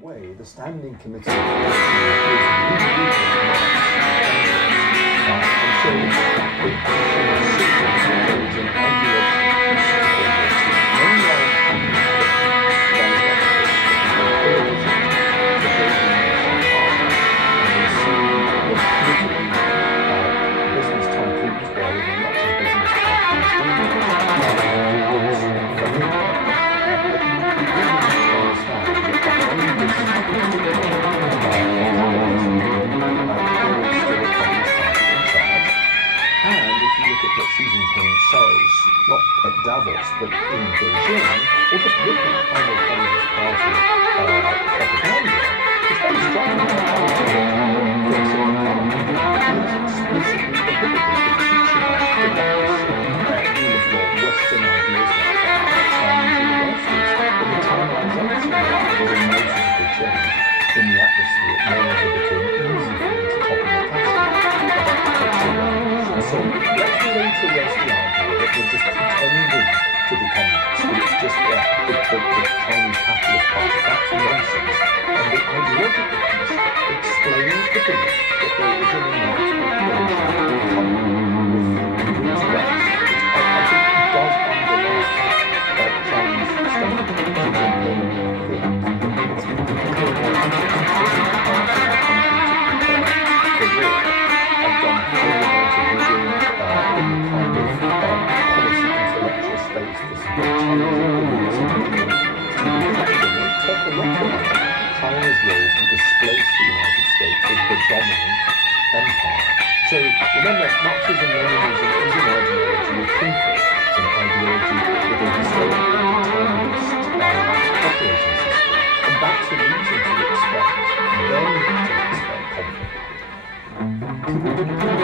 way, the Standing Committee and Xi Jinping says, not at Davos, but in Beijing, or just looking at other Communist Party propaganda, it's very striking how thinks in the parliament is explicitly prohibited the teaching of democracy, rule of law, Western ideas like that at Chinese universities. But the timelines are was a noticeable change in the atmosphere. It no longer became easy for them to copy and paste about the cultural revolution. So let's relate to West the idea that we're just pretending to be communists, that it's just the Chinese Capitalist Party. That's nonsense. And the ideological piece explains the belief that there is an inevitable collision coming with these West, which I think does underline Chinese state China's role to displace the United States as the dominant empire. So remember, Marxism-Leninism is an ideology of conflict. It's an ideology with a historical determinist operating system. And that's a reason to expect, then to expect conflict.